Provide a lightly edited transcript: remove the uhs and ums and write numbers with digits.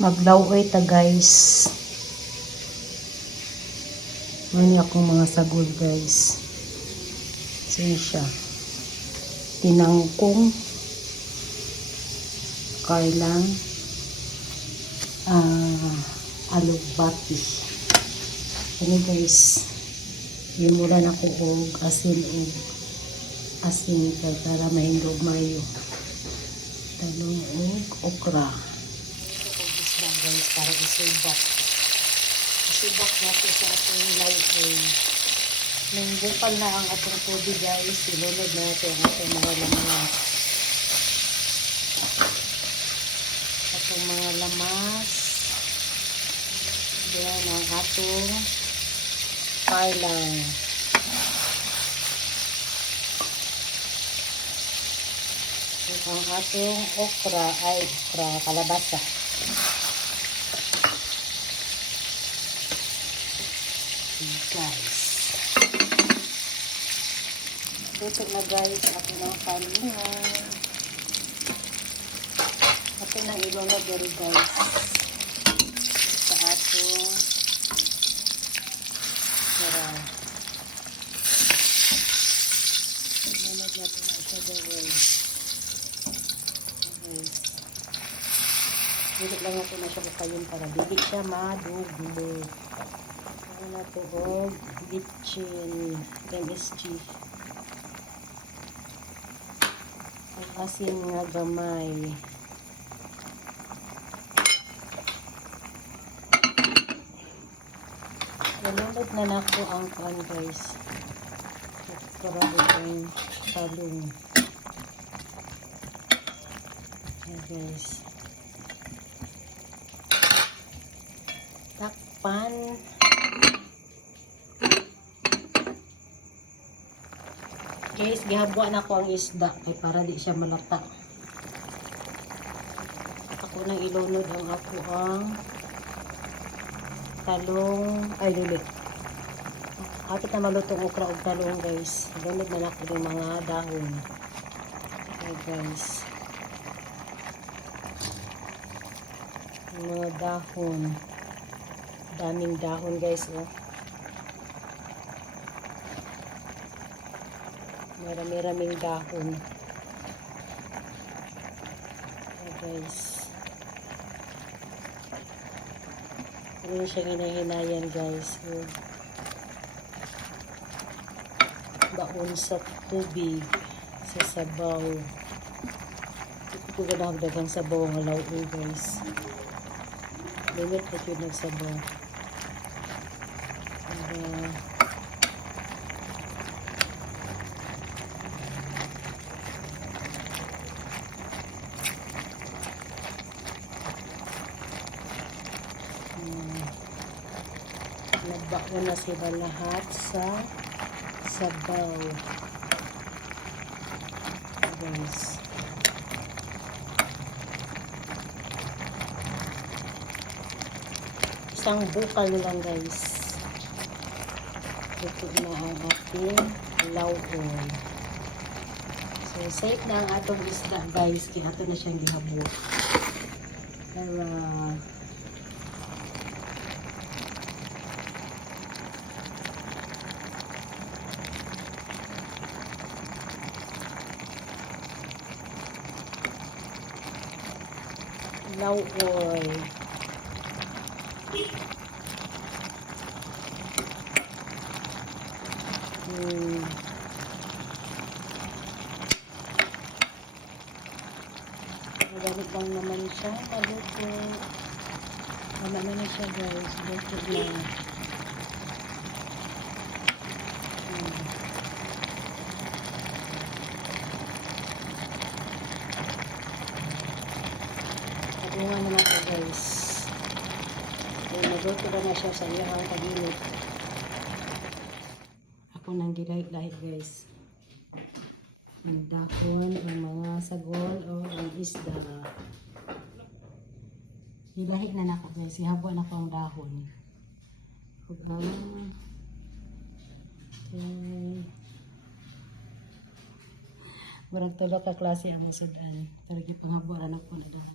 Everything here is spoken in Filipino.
Maglaway ta guys. Mani akong mga sagol guys. Siya. Tinangkong. Kailang. Alugbati. Ano guys. Imulan ako og asin kay para mahindog mayo. Talong og okra. Guys, para isubak natin sa atong laway. Nangbukal na ang atong tubig guys, ilunod natin ang atong mga lamas. Atong mga lamas. Diyan ang atong kailang. Ang atong okra ay kalabasa. Guys. Tutok na guys, ako ng kalingan. Ako na ilunod dito guys. Sa atong sarap. Ilunod natin na siya guys. Hilit lang natin na siya kapayin para dili siya madugli. Na to og bitchin MSG ang asin nga gamay. Nalunod na nako ang kan guys para itong talong. Ayan guys, takpan. Guys, gihabuan ako ang isda kay para di siya malata. Ako nang ilunod ang ako ang talong, ay lulit. Atit na malutong okra og talong guys. Ilunod na ako ng mga dahon. Okay guys. Mga dahon. Daming dahon guys oh. Marami-raming dahon. Okay guys. Ano siya hinahinayan guys. Baon sa tubig. Sa sabaw. Ito ko ganang dagang sabaw ang lawin guys. Limit na yun nagsabaw. Nagbaon na sila lahat sa sabaw. Guys. Isang bukal lang guys. Ito na ang ating lawon. So safe na ang atong isda guys. Kaya ato na siyang gihabo. Para lawon. Magamit lang naman siya. Maluto. Wala na siya guys. Luto lang. Pagpungan naman ito guys. Maluto na siya sa iyang kaginit. Ako nang gilahit-lahit guys. Ang dahon, ang mga sagol o ang isda. Gilahit na nako guys. Ihabo na ko ang dahon. Okay. Murag tulo ka klase ang sudan. Pero gipanghabuan ako na dahon.